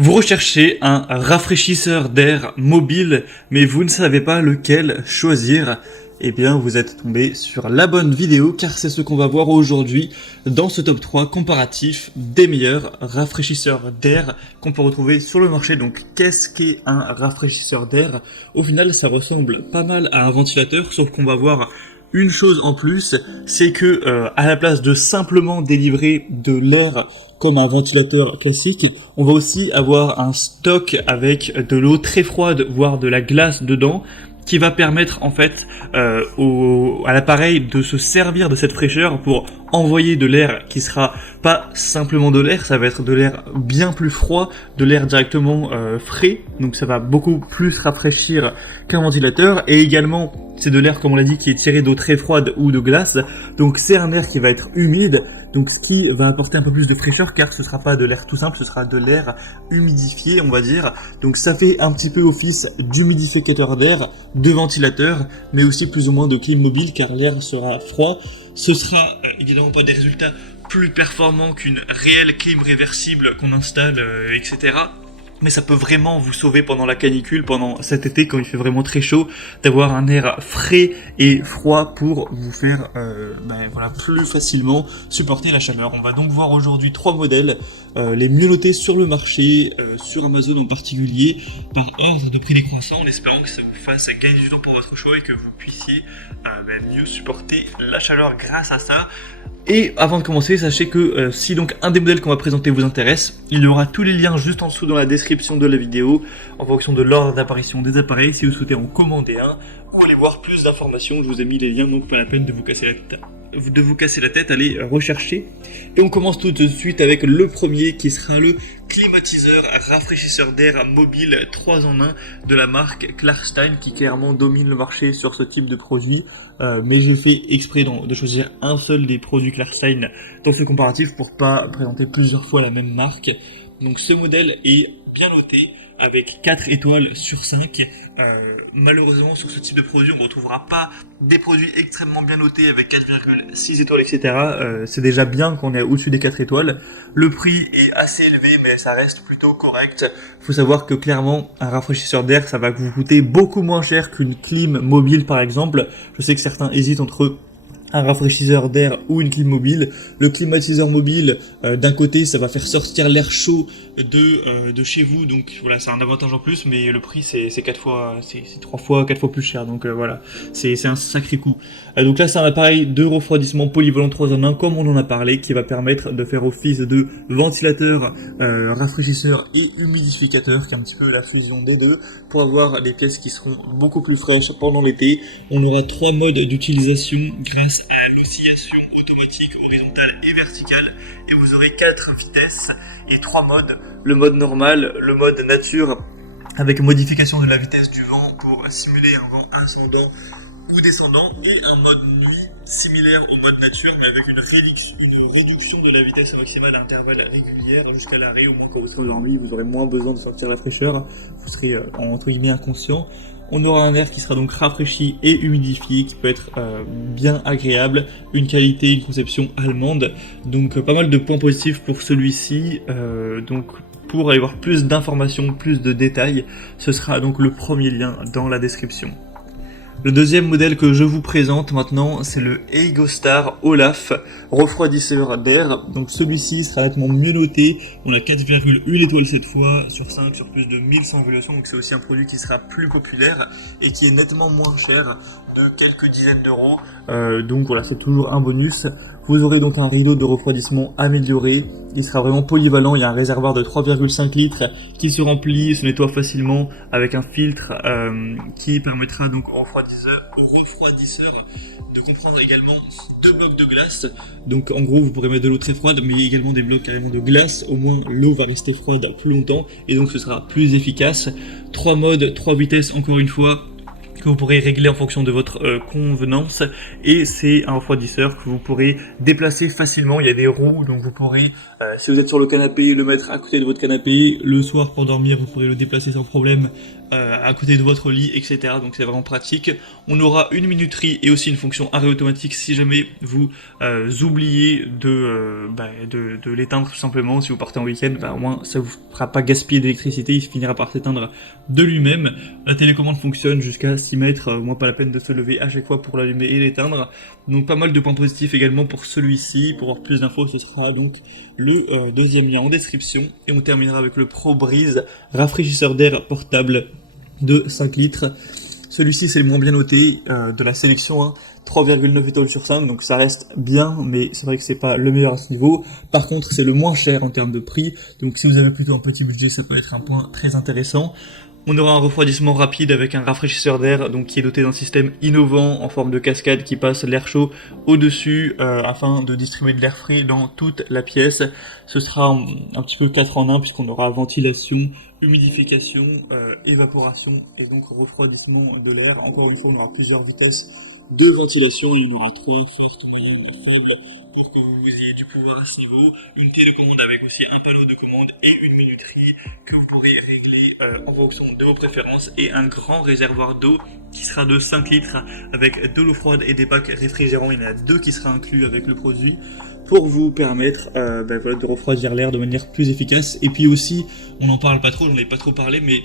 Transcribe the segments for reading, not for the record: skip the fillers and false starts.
Vous recherchez un rafraîchisseur d'air mobile, mais vous ne savez pas lequel choisir. Eh bien, vous êtes tombé sur la bonne vidéo, car c'est ce qu'on va voir aujourd'hui dans ce top 3 comparatif des meilleurs rafraîchisseurs d'air qu'on peut retrouver sur le marché. Donc, qu'est-ce qu'est un rafraîchisseur d'air? Au final, ça ressemble pas mal à un ventilateur, sauf qu'on va voir une chose en plus, c'est que à la place de simplement délivrer de l'air comme un ventilateur classique, on va aussi avoir un stock avec de l'eau très froide, voire de la glace dedans, qui va permettre en fait à l'appareil de se servir de cette fraîcheur pour envoyer de l'air qui sera pas simplement de l'air, ça va être de l'air bien plus froid, de l'air directement frais, donc ça va beaucoup plus rafraîchir qu'un ventilateur, et également c'est de l'air comme on l'a dit qui est tiré d'eau très froide ou de glace, donc c'est un air qui va être humide, donc ce qui va apporter un peu plus de fraîcheur car ce sera pas de l'air tout simple, ce sera de l'air humidifié on va dire, donc ça fait un petit peu office d'humidificateur d'air, de ventilateur, mais aussi plus ou moins de clim mobile car l'air sera froid. Ce sera évidemment pas des résultats plus performants qu'une réelle clim réversible qu'on installe, etc. Mais ça peut vraiment vous sauver pendant la canicule, pendant cet été quand il fait vraiment très chaud, d'avoir un air frais et froid pour vous faire plus facilement supporter la chaleur. On va donc voir aujourd'hui 3 modèles, les mieux notés sur le marché, sur Amazon en particulier, par ordre de prix décroissant, en espérant que ça vous fasse gagner du temps pour votre choix et que vous puissiez mieux supporter la chaleur grâce à ça. Et avant de commencer, sachez que si donc un des modèles qu'on va présenter vous intéresse, il y aura tous les liens juste en dessous dans la description de la vidéo, en fonction de l'ordre d'apparition des appareils, si vous souhaitez en commander un, ou aller voir plus d'informations, je vous ai mis les liens, donc pas la peine de vous casser la tête, allez rechercher. Et on commence tout de suite avec le premier qui sera le climatiseur rafraîchisseur d'air mobile 3 en 1 de la marque Klarstein, qui clairement domine le marché sur ce type de produit, mais j'ai fait exprès de choisir un seul des produits Klarstein dans ce comparatif pour pas présenter plusieurs fois la même marque. Donc ce modèle est bien noté avec 4 étoiles sur 5. Malheureusement sur ce type de produit on ne retrouvera pas des produits extrêmement bien notés avec 4,6 étoiles etc. C'est déjà bien qu'on est au-dessus des 4 étoiles. Le prix est assez élevé mais ça reste plutôt correct. Il faut savoir que clairement un rafraîchisseur d'air ça va vous coûter beaucoup moins cher qu'une clim mobile par exemple. Je sais que certains hésitent entre un rafraîchisseur d'air ou une clim mobile. Le climatiseur mobile, d'un côté, ça va faire sortir l'air chaud de chez vous, donc voilà, c'est un avantage en plus, mais le prix c'est 3 fois, 4 fois plus cher, donc voilà, c'est un sacré coup. Donc là, c'est un appareil de refroidissement polyvalent 3 en 1, comme on en a parlé, qui va permettre de faire office de ventilateur, rafraîchisseur et humidificateur, qui est un petit peu la fusion des deux, pour avoir des pièces qui seront beaucoup plus fraîches pendant l'été. On aura 3 modes d'utilisation grâce à l'oscillation automatique horizontale et verticale, et vous aurez 4 vitesses et 3 modes, le mode normal, le mode nature avec modification de la vitesse du vent pour simuler un vent ascendant ou descendant, et un mode nuit similaire au mode nature mais avec une réduction de la vitesse maximale à intervalles réguliers jusqu'à l'arrêt, au moins quand vous serez endormi vous aurez moins besoin de sortir la fraîcheur, vous serez entre guillemets inconscient. On aura un air qui sera donc rafraîchi et humidifié, qui peut être bien agréable, une qualité, une conception allemande, donc pas mal de points positifs pour celui-ci. Donc pour aller voir plus d'informations, plus de détails, ce sera donc le premier lien dans la description. Le deuxième modèle que je vous présente maintenant, c'est le Eigostar Olaf refroidisseur d'air. Donc celui-ci sera nettement mieux noté. On a 4,1 étoiles cette fois sur 5 sur plus de 1100 évaluations. Donc c'est aussi un produit qui sera plus populaire et qui est nettement moins cher, de quelques dizaines d'euros. Donc voilà, c'est toujours un bonus. Vous aurez donc un rideau de refroidissement amélioré. Il sera vraiment polyvalent. Il y a un réservoir de 3,5 litres qui se remplit, se nettoie facilement avec un filtre qui permettra donc au refroidisseur de comprendre également 2 blocs de glace. Donc en gros vous pourrez mettre de l'eau très froide mais également des blocs carrément de glace. Au moins l'eau va rester froide plus longtemps et donc ce sera plus efficace. 3 modes, 3 vitesses encore une fois. que vous pourrez régler en fonction de votre convenance, et c'est un refroidisseur que vous pourrez déplacer facilement. Il y a des roues, donc vous pourrez, si vous êtes sur le canapé, le mettre à côté de votre canapé. Le soir pour dormir, vous pourrez le déplacer sans problème à côté de votre lit, etc. Donc c'est vraiment pratique. On aura une minuterie et aussi une fonction arrêt automatique si jamais vous oubliez de l'éteindre tout simplement. Si vous partez en week-end, au moins ça vous fera pas gaspiller d'électricité, il finira par s'éteindre de lui-même. La télécommande fonctionne jusqu'à 6 mètres, moins pas la peine de se lever à chaque fois pour l'allumer et l'éteindre. Donc pas mal de points positifs également pour celui-ci. Pour avoir plus d'infos, ce sera donc le deuxième lien en description. Et on terminera avec le ProBreeze, rafraîchisseur d'air portable de 5 litres. Celui-ci c'est le moins bien noté de la sélection, hein. 3,9 étoiles sur 5, donc ça reste bien, mais c'est vrai que c'est pas le meilleur à ce niveau. Par contre, c'est le moins cher en termes de prix, donc si vous avez plutôt un petit budget, ça peut être un point très intéressant. On aura un refroidissement rapide avec un rafraîchisseur d'air, donc qui est doté d'un système innovant en forme de cascade qui passe l'air chaud au-dessus afin de distribuer de l'air frais dans toute la pièce. Ce sera un petit peu 4 en 1 puisqu'on aura ventilation, humidification, évaporation et donc refroidissement de l'air. Encore une fois, on aura plusieurs vitesses de ventilation, il y en aura 3, forte, moyenne et faible, pour que vous ayez du pouvoir à ce niveau. Une télécommande avec aussi un panneau de commande et une minuterie que vous pourrez régler en fonction de vos préférences, et un grand réservoir d'eau qui sera de 5 litres avec de l'eau froide et des packs réfrigérants. Il y en a 2 qui sera inclus avec le produit pour vous permettre de refroidir l'air de manière plus efficace. Et puis aussi, on n'en parle pas trop, j'en ai pas trop parlé, mais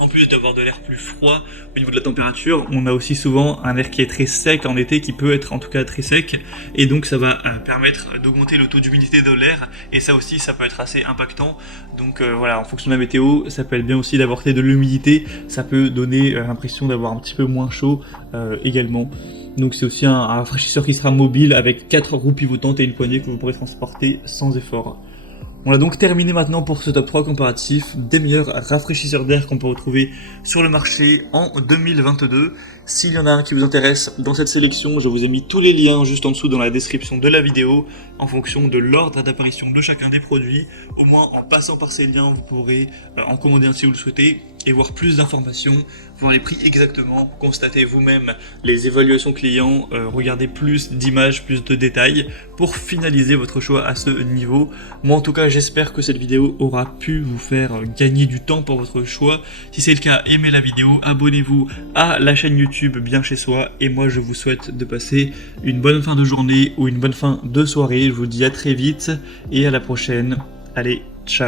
en plus d'avoir de l'air plus froid au niveau de la température, on a aussi souvent un air qui est très sec en été, qui peut être en tout cas très sec, et donc ça va permettre d'augmenter le taux d'humidité de l'air, et ça aussi ça peut être assez impactant. Donc voilà, en fonction de la météo, ça peut être bien aussi d'apporter de l'humidité, ça peut donner l'impression d'avoir un petit peu moins chaud également. Donc c'est aussi un rafraîchisseur qui sera mobile avec 4 roues pivotantes et une poignée que vous pourrez transporter sans effort. On a donc terminé maintenant pour ce top 3 comparatif des meilleurs rafraîchisseurs d'air qu'on peut retrouver sur le marché en 2022. S'il y en a un qui vous intéresse dans cette sélection, je vous ai mis tous les liens juste en dessous dans la description de la vidéo en fonction de l'ordre d'apparition de chacun des produits. Au moins en passant par ces liens, vous pourrez en commander un si vous le souhaitez et voir plus d'informations, voir les prix exactement, constater vous-même les évaluations clients, regarder plus d'images, plus de détails pour finaliser votre choix à ce niveau. Moi en tout cas, j'espère que cette vidéo aura pu vous faire gagner du temps pour votre choix. Si c'est le cas, aimez la vidéo, abonnez-vous à la chaîne YouTube Bien Chez Soi, et moi je vous souhaite de passer une bonne fin de journée ou une bonne fin de soirée. Je vous dis à très vite et à la prochaine. Allez, ciao.